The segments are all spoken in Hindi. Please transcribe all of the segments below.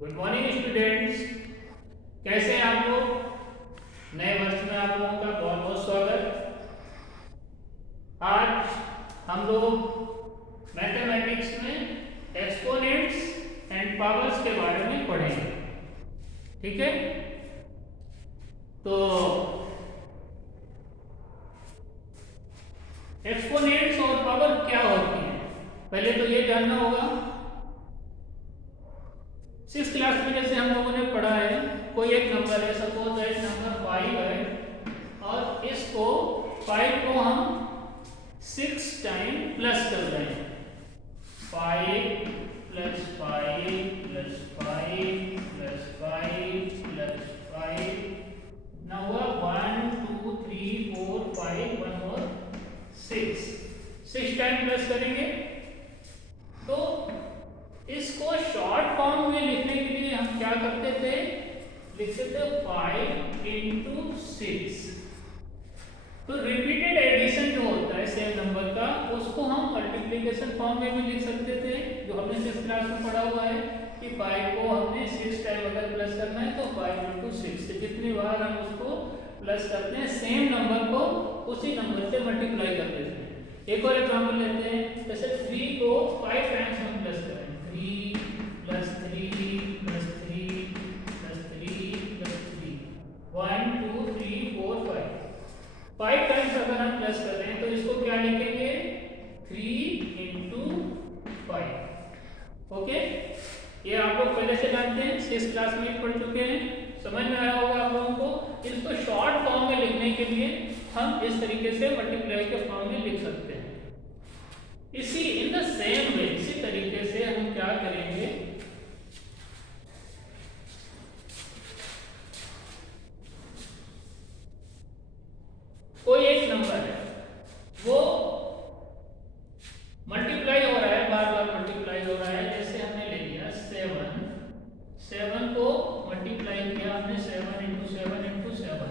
गुड मॉर्निंग स्टूडेंट्स, कैसे हैं आप लोग। नए वर्ष में आप लोगों का बहुत बहुत स्वागत। आज हम लोग मैथमेटिक्स में एक्सपोनेंट्स एंड पावर्स के बारे में पढ़ेंगे। ठीक है, तो एक्सपोनेंट्स और पावर क्या होती है पहले तो ये जानना होगा। 6th क्लास में जैसे हम लोगों ने पढ़ा है, कोई एक नंबर है, सपोज दैट नंबर 5 है और इसको 5 को हम 6 टाइम प्लस कर रहे हैं। 5 प्लस 5 प्लस 5 प्लस 5 प्लस 5 ना हुआ 1 2 3 4 5 1 और 6 टाइम प्लस करेंगे। तो इसको शॉर्ट फॉर्म में लिखने के लिए हम क्या करते थे, लिखते थे 5 into 6। तो रिपीटेड एडिशन जो होता है सेम नंबर का, उसको हम मल्टीप्लिकेशन फॉर्म में भी लिख सकते थे, जो हमने 6th क्लास में पढ़ा हुआ है कि 5 को हमने 6 टाइम अगर प्लस करना है तो 5 into 6 से जितनी बार हम उसको प्लस करते हैं सेम नंबर को उसी नंबर से मल्टीप्लाई कर देते हैं। एक और एग्जांपल लेते हैं, जैसे 3 को 5 टाइम्स हम प्लस करें, 3 plus 3 plus 3 plus 3 plus 3 1 2 3 4 5 times अगर हम प्लस कर रहे हैं तो इसको क्या लिखेंगे 3 into 5। ओके, ये आप लोग पहले से जानते हैं, 6th क्लास में पढ़ चुके हैं, समझ में आया होगा आप लोगों को। इसको शॉर्ट फॉर्म में लिखने के लिए हम इस तरीके से मल्टीप्लाई के फॉर्म में लिख सकते हैं। इसी इन द सेम वे, इसी तरीके से हम क्या करेंगे, कोई एक नंबर है वो मल्टीप्लाई हो रहा है, बार बार मल्टीप्लाई हो रहा है। जैसे हमने ले लिया 7 को मल्टीप्लाई किया हमने 7 into 7 into 7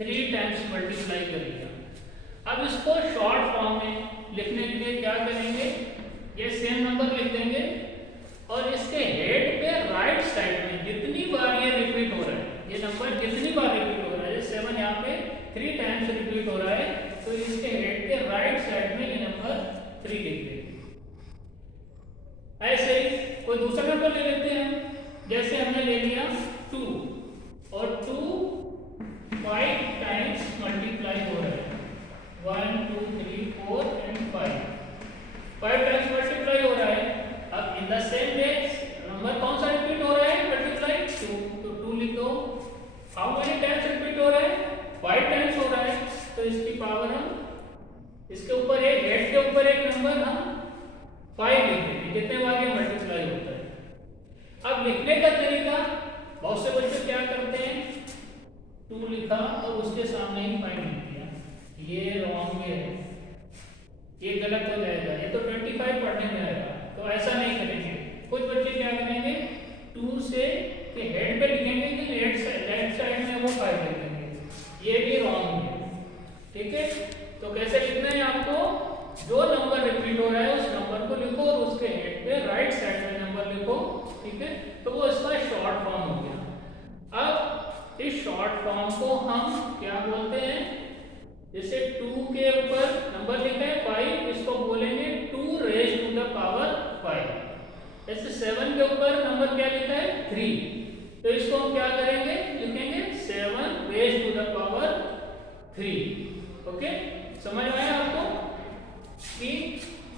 3 टाइम्स मल्टीप्लाई कर लिया। अब इसको शॉर्ट फॉर्म में लिखने के लिए क्या करेंगे, ये सेम नंबर लिख देंगे और इसके हेड पे राइट साइड में जितनी बार ये रिपीट हो रहा है, ये नंबर जितनी बार रिपीट हो रहा है, 7 यहाँ पे 3 टाइम्स रिपीट हो रहा है, तो इसके हेड के राइट साइड में ये नंबर 3 लिख देंगे। ऐसे ही कोई दूसरा नंबर ले लेते हैं, जैसे हमने ले लिया 2 और 2 5 टाइम्स मल्टीप्लाई हो रहा है, 1 2 3 4 and 5 टाइम्स मल्टीप्लाई हो रहा है। अब इन द सेम वे नंबर कौन सा रिपीट हो रहा है, मल्टीप्लाई 2, तो 2 लिख दो। हाउ मेनी टाइम्स रिपीट हो रहा है, 5 टाइम्स हो रहा है, तो इसकी पावर हम इसके ऊपर एक हेड के ऊपर एक नंबर हम 5 लिख देंगे, कितने बार ये मल्टीप्लाई होता है। अब लिखने का तरीका, बहुत से बच्चे क्या करते हैं, 2 लिखा और उसके सामने ही 5 लिख दिया, ये रॉन्ग है, ये गलत हो जाएगा, ये तो 25 पढ़ने में आएगा, तो ऐसा नहीं करेंगे। कुछ बच्चे क्या करेंगे, 2 से के हेड पे लिखेंगे कि लेफ्ट साइड में वो 5 लिख देंगे, ये भी रॉन्ग है। ठीक है, तो कैसे लिखना है आपको, जो नंबर रिपीट हो रहा है उस नंबर को लिखो और उसके हेड पे राइट साइड में नंबर लिखो। ठीक है, तो वो इसका शॉर्ट फॉर्म हो गया। अब इस शॉर्ट फॉर्म को हम क्या बोलते हैं, जैसे 2 के ऊपर नंबर लिखा है 5, इसको बोलेंगे 2 रेज़ टू द पावर 5। जैसे 7 के ऊपर नंबर क्या लिखा है 3, तो इसको हम क्या करेंगे, लिखेंगे 7 raise to the power 3। Okay, समझ में आया आपको कि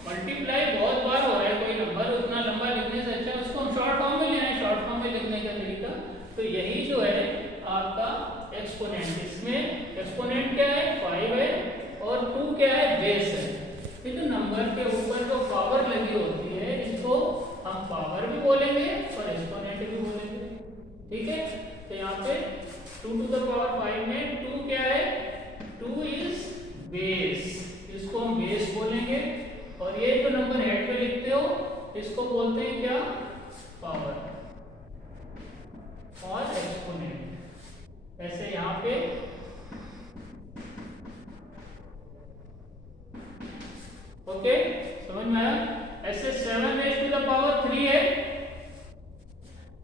मल्टीप्लाई बहुत बार हो रहा है कोई नंबर, उतना लंबा लिखने से अच्छा उसको हम शॉर्ट फॉर्म में ले आए। शॉर्ट फॉर्म में लिखने का तरीका तो यही जो है आपका एक्सपोनेंट। इसमें एक्सपोनेंट क्या है, 5 है और 2 क्या है, बेस है। ये जो नंबर के ऊपर जो पावर लगी होती है इसको हम पावर भी बोलेंगे और एक्सपोनेंट भी बोलेंगे। ठीक है, तो यहाँ पे 2 to the power 5 में 2 क्या है, 2 इज बेस, इसको हम बेस बोलेंगे। और ये जो नंबर हेड पे लिखते हो इसको बोलते हैं क्या, पावर और एक्सपोनेंट। ऐसे यहाँ पे ओके, समझ में आया। ऐसे 7 रेज़ टू द पावर 3 है,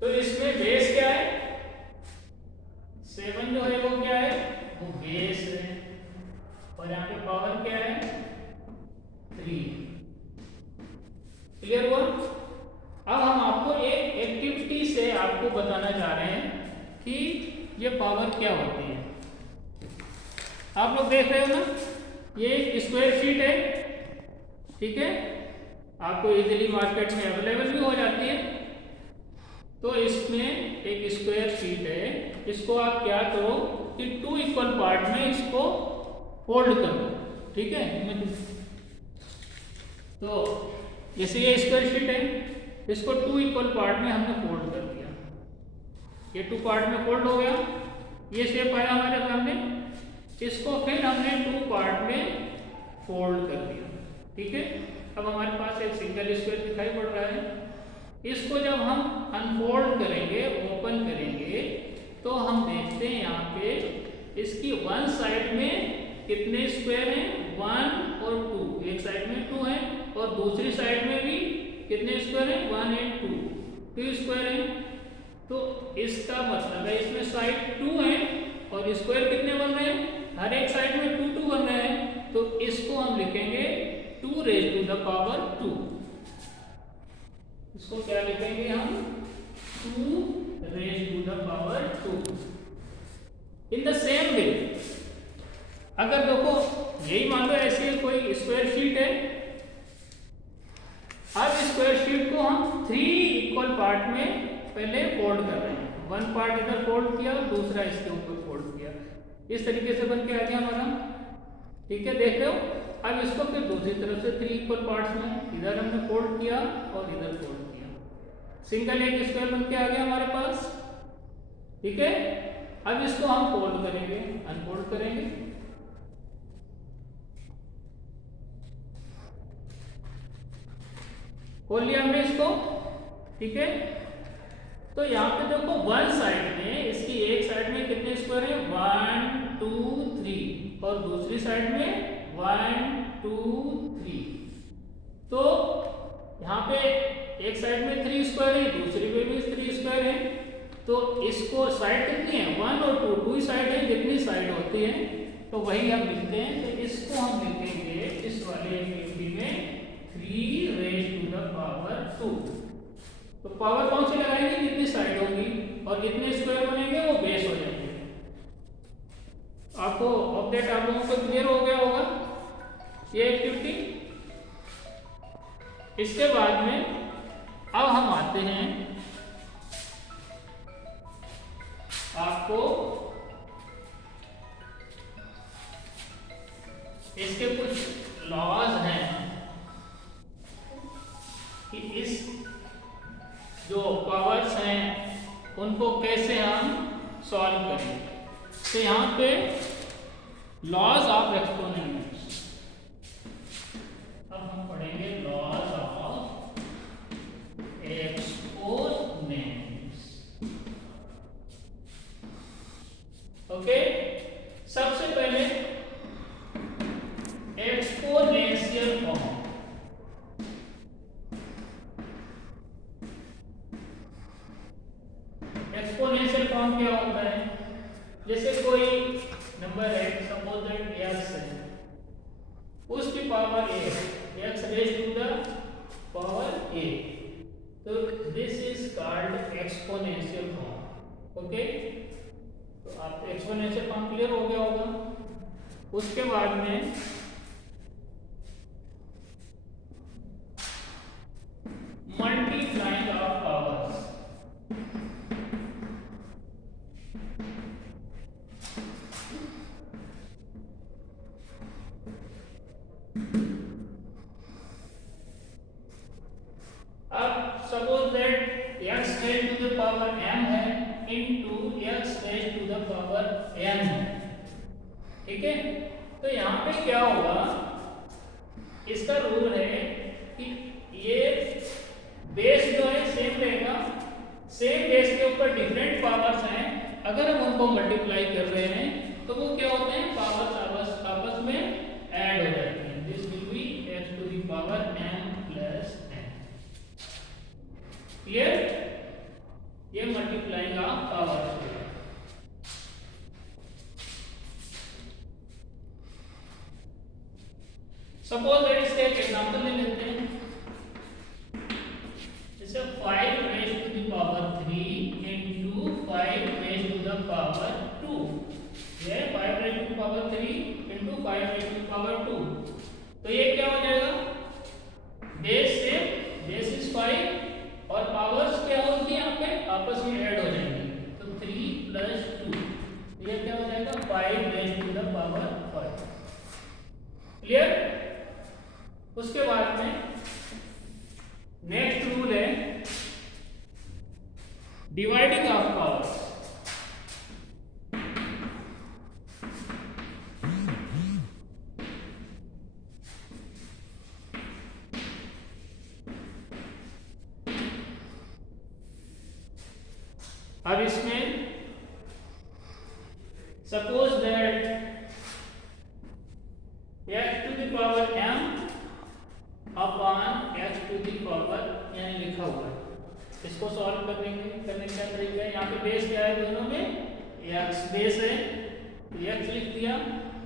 तो इसमें आपको बताना चाह रहे हैं कि ये पावर क्या होती है। आप लोग देख रहे हो ना, ये एक स्क्वायर शीट है, ठीक है, आपको इजीली मार्केट में अवेलेबल भी हो जाती है। तो इसमें एक स्क्वायर शीट है, इसको आप क्या करो कि 2 इक्वल पार्ट में इसको फोल्ड करो, ठीक है। तो जैसे ये स्क्वायर शीट है, इसको 2 इक्वल पार्ट में हमने फोल्ड कर दिया, ये 2 पार्ट में फोल्ड हो गया, ये शेप आया हमारे सामने। इसको फिर हमने 2 पार्ट में फोल्ड कर दिया, ठीक है। अब हमारे पास एक सिंगल स्क्वायर दिखाई पड़ रहा है। इसको जब हम अनफोल्ड करेंगे, ओपन करेंगे, तो हम देखते हैं यहाँ पे इसकी वन साइड में कितने स्क्वायर हैं, 1 और 2, एक साइड में 2 है और दूसरी साइड में भी कितने स्क्वायर हैं, 1 और 2 स्क्वायर हैं। तो इसका मतलब है इसमें साइड 2 है और स्क्वायर कितने बन रहे हैं, हर एक साइड में 2 2 बन रहे हैं। तो इसको हम लिखेंगे 2 रेज़ टू द पावर 2। इसको क्या लिखेंगे हम, 2 raise to the power 2। In the same way, अगर देखो यही मान लो ऐसे कोई स्क्वायर शीट है, अब स्क्वायर शीट को हम 3 इक्वल पार्ट में पहले फोल्ड कर रहे हैं। 1 पार्ट इधर फोल्ड किया, दूसरा इसके ऊपर फोल्ड किया, इस तरीके से बन के आ गया हमारा, ठीक है, देख रहे हो। अब इसको फिर दूसरी तरफ से 3 इक्वल पार्ट्स में इधर हमने फोल्ड किया और इधर फोल्ड किया, सिंगल एक स्क्वायर बन के आ गया हमारे पास, ठीक है। अब इसको हम फोल्ड करेंगे, अनफोल्ड करेंगे, खोल लिया हमने इसको, ठीक है। तो यहाँ पे देखो वन साइड में, इसकी एक साइड में कितने स्क्वायर है, 1 2 3 और दूसरी साइड में 1 2 3। तो यहाँ पे एक साइड में 3 स्क्वायर है, दूसरी में भी 3 स्क्वायर है। तो इसको साइड कितनी है, 1 और 2 ही साइड है, जितनी साइड होती है तो वही हम लिखते हैं। तो इसको हम लिखेंगे इस वाले एक्टिविटी में 3 रेज़ टू द पावर 2। तो पावर कौन सी लगाएंगे, जितनी साइड होगी और जितने स्क्वायर बनेंगे वो बेस हो जाएंगे। आपको अपडेट आप लोगों को क्लियर हो गया होगा ये एक्टिविटी। इसके बाद में अब हम आते हैं, आपको इसके कुछ लॉज हैं कि इस जो पावर्स हैं उनको कैसे हम सॉल्व करें। तो यहाँ पे लॉज ऑफ एक्सपोनेंट्स, अब हम पढ़ेंगे लॉज ऑफ एक्सपोनेंट्स, ओके। सबसे पहले एक्सपोनेंशियल फॉर्म, एक्सपोनेंशियल फॉर्म क्या होता है, जैसे कोई नंबर है, सपोज दैट x है, उसकी power a, x raise to the power a, तो this is called exponential form, okay. तो आप एक्सपोनेंशियल फॉर्म क्लियर हो गया होगा। उसके बाद में मल्टीप्लाइंग ऑफ पावर्स, अब suppose that x raise to the power m है into x raise to the power n है, ठीक है। तो यहाँ पे क्या होगा, इसका रूल है कि ये बेस जो है सेम रहेगा, सेम बेस के ऊपर डिफरेंट पावर्स हैं, अगर हम उनको मल्टीप्लाई कर रहे हैं तो वो क्या होते हैं, पावर्स आपस में ऐड हो जाते हैं। This will be x to the power m plus n, clear. ये मल्टीप्लाइंग ऑफ पावर्स है। सपोज दैट इसका एक एग्जांपल ले लेते हैं, जैसे 5 raise to the power 3 × power 3 into 5 raise to power 2। तो ये क्या हो जाएगा, बेस से बेस इज 5 और पावर्स क्या होगी यहाँ पे आपस में ऐड हो जाएंगी, तो 3 प्लस 2 ये क्या हो जाएगा 5 raise to the power 5। Clear. उसके बाद में नेक्स्ट रूल है डिवाइडिंग ऑफ पावर्स। अब इसमें suppose that x to the power m upon x to the power n लिखा हुआ है। इसको सॉल्व करने का तरीका है, यहाँ पे बेस क्या है दोनों में, x बेस है तो x लिख दिया।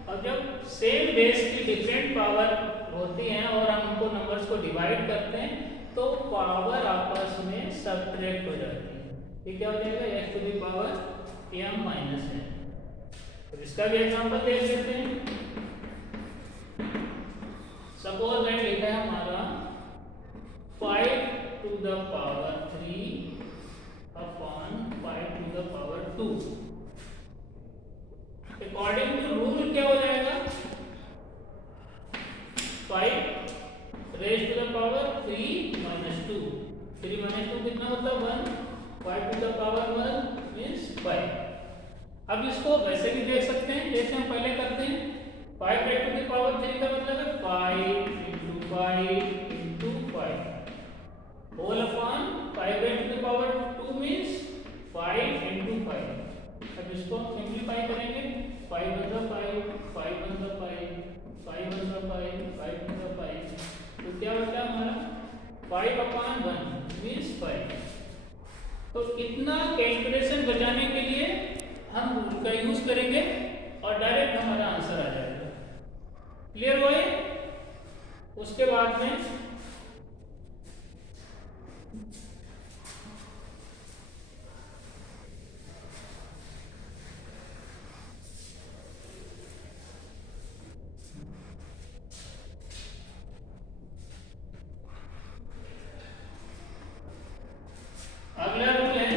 और जब सेम बेस की डिफरेंट पावर होती हैं और हम उनको नंबर्स को डिवाइड करते हैं तो पावर आपस में सब्ट्रैक्ट हो जाती है। ये क्या हो जाएगा x to the power m minus n। तो इसका भी एग्जांपल देख लेते हैं। सपोज दैट लिखा है हमारा 5 to the power 3 upon 5 to the power 2। According to rule क्या हो जाएगा 5 raise to the power 3 minus 2। 3 minus 2 कितना होता है 1। 5 टू द पावर 1 मीन्स 5। अब इसको वैसे भी देख सकते हैं जैसे हम पहले करते हैं। 5 रेज टू द पावर 3 का मतलब है 5 into 5 into 5 whole upon 5 raise to the power 2 means 5 into 5। अब इसको सिंप्लीफाई करेंगे 5 वन ज़ा 5 5 वन ज़ा 5 5 वन ज़ा 5 5 वन ज़ा 5। तो क्या बचा हमारा 5 अपॉन 1 मीन्स 5। तो इतना कैलकुलेशन बचाने के लिए हम रूल का यूज करेंगे और डायरेक्ट हमारा आंसर आ जाएगा। क्लियर हुआ है। उसके बाद में अगला रूल है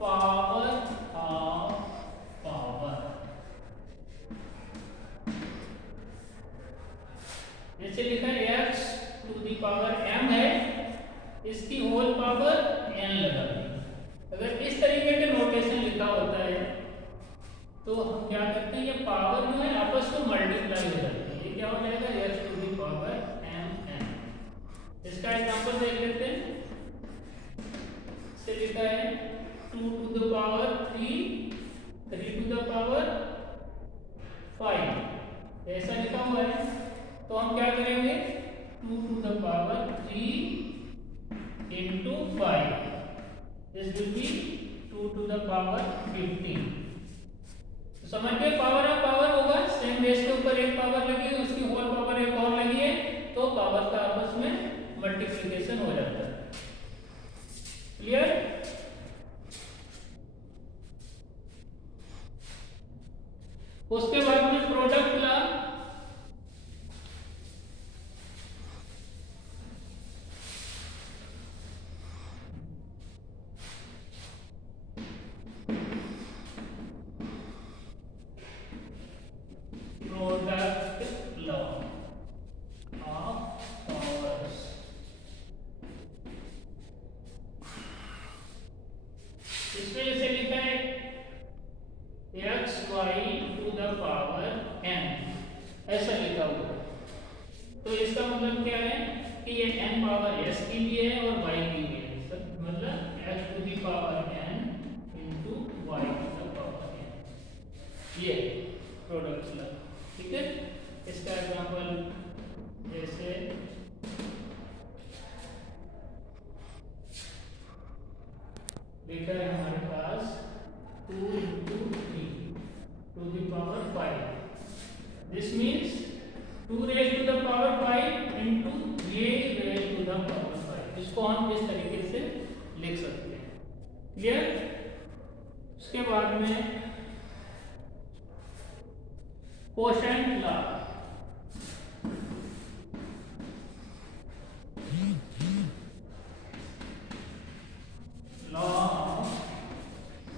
पावर ऑफ पावर। जैसे लिखा है x to the power m है, इसकी होल पावर n लगा दी। अगर इस तरीके के नोटेशन लिखा होता है तो हम क्या करते हैं, ये पावर जो है आपस में मल्टीप्लाई हो जाती है। ये क्या हो जाएगा x to the power mn। इसका एग्जांपल देख लेते हैं। से लिखा है 2 to the power 3 3 to the power 5 ऐसा लिखा हुआ है। तो हम क्या करेंगे 2 to the power 3 into 5 this will be 2 to the power 15। तो समझ गए पावर ऑफ पावर होगा सेम बेस के ऊपर एक पावर लगी है उसकी होल पावर एक और लगी है तो पावर का आपस में मल्टीप्लिकेशन हो जाता है। क्लियर। उसके बाद में प्रोडक्ट ला इसमें जैसे लिखा है x y to the power n ऐसा लिखा हुआ है। तो इसका मतलब क्या है कि ये n पावर s की भी है और y की भी है। मतलब x to the power n into y to the power n ये प्रोडक्ट ला। ठीक है। इसका एग्जांपल जैसे लिखा है हमारे पास 2 into 3 to the power 5। This means 2 raise to the power 5 into 3 raise to the power 5। इसको हम इस तरीके से लिख सकते हैं। क्लियर। उसके बाद में quotient law, law of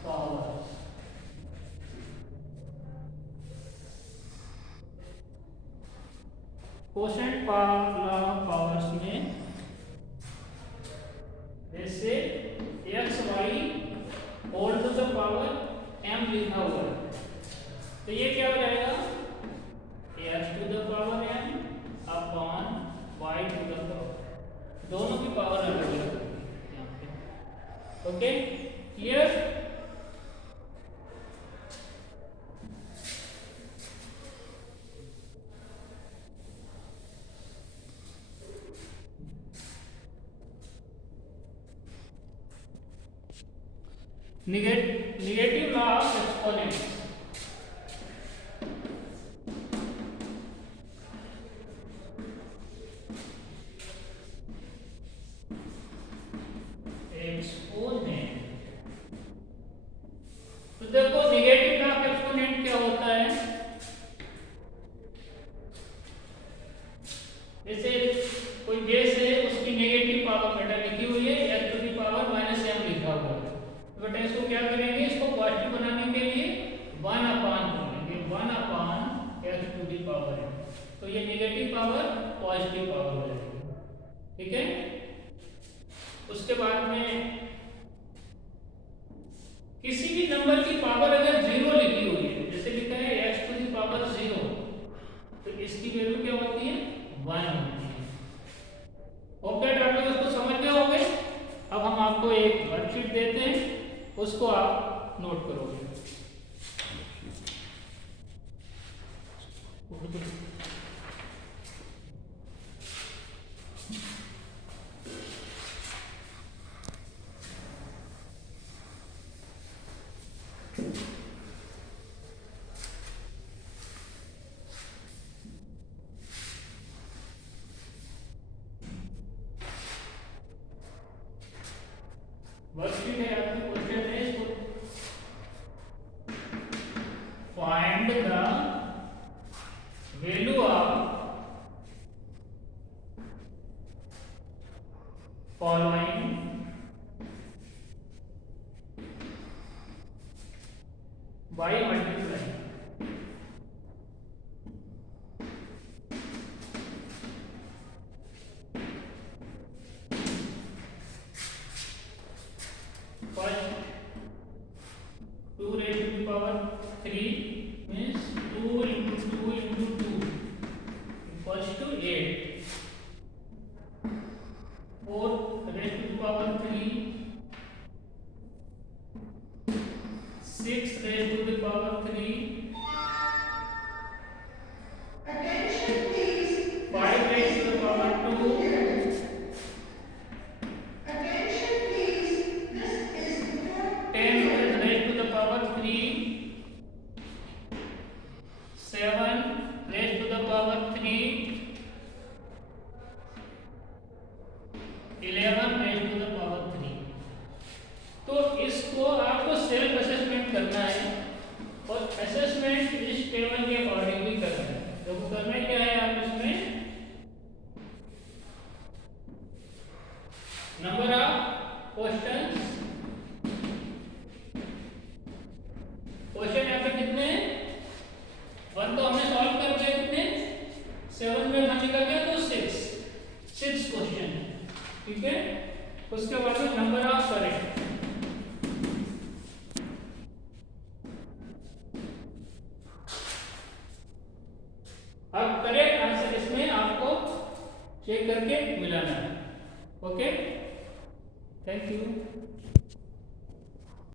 powers. Quotient law of powers में जैसे x y whole to the power m लिखा हुआ है, तो ये क्या हो जाएगा, x to the power m upon y to the power, दोनों की पावर अलग अलग होगी यहाँ पे। Okay, clear? Negative law of exponents. Exponent, तो देखो नेगेटिव लॉ ऑफ एक्सपोनेंट क्या होता है, जैसे कोई बेस है उसकी नेगेटिव पावर बेटा लिखी हुई है, x to the power minus m लिखा हुआ है, बेटा इसको क्या करेंगे, इसको पॉजिटिव बनाने के लिए 1 अपान करेंगे, 1 अपान एक्स टू द पावर है, तो ये नेगेटिव पावर पॉजिटिव पावर हो जाएगी। ठीक है, उसके बाद में किसी भी नंबर की पावर अगर 0 लिखी हुई है, जैसे लिखा है एक्स टू द पावर 0, तो इसकी वैल्यू क्या होती है, 1 होती है। ओके, आप लोग इसको समझ गए होंगे। अब हम आपको एक वर्कशीट देते हैं, उसको आप नोट करोगे। वर्कशीट है आपकी, क्वेश्चन है इसको find the value of following by multiply first 2 raised to the power 3 means 2 into 2 into 2 equals to 8, 4 raised to the power 3, 6 raised to the power 3, 5 raised to the power 2, 10 raised to the power 3, 7 raised to the power 3, 11 raised to the power 3। तो इसको आपको सेल्फ असेसमेंट करना है, और असेसमेंट इस टेबल के अकॉर्डिंगली करना है। तो करना क्या है, आप इसमें नंबर ऑफ क्वेश्चंस, क्वेश्चन यहाँ पे कितने हैं, 1 तो हमने सॉल्व कर दिया, कितने 7 में हम निकल गया, तो 6 क्वेश्चन है। ठीक है, उसके बाद में नंबर ऑफ करेक्ट, अब करेक्ट आंसर इसमें आपको चेक करके मिलाना है। Okay, thank you.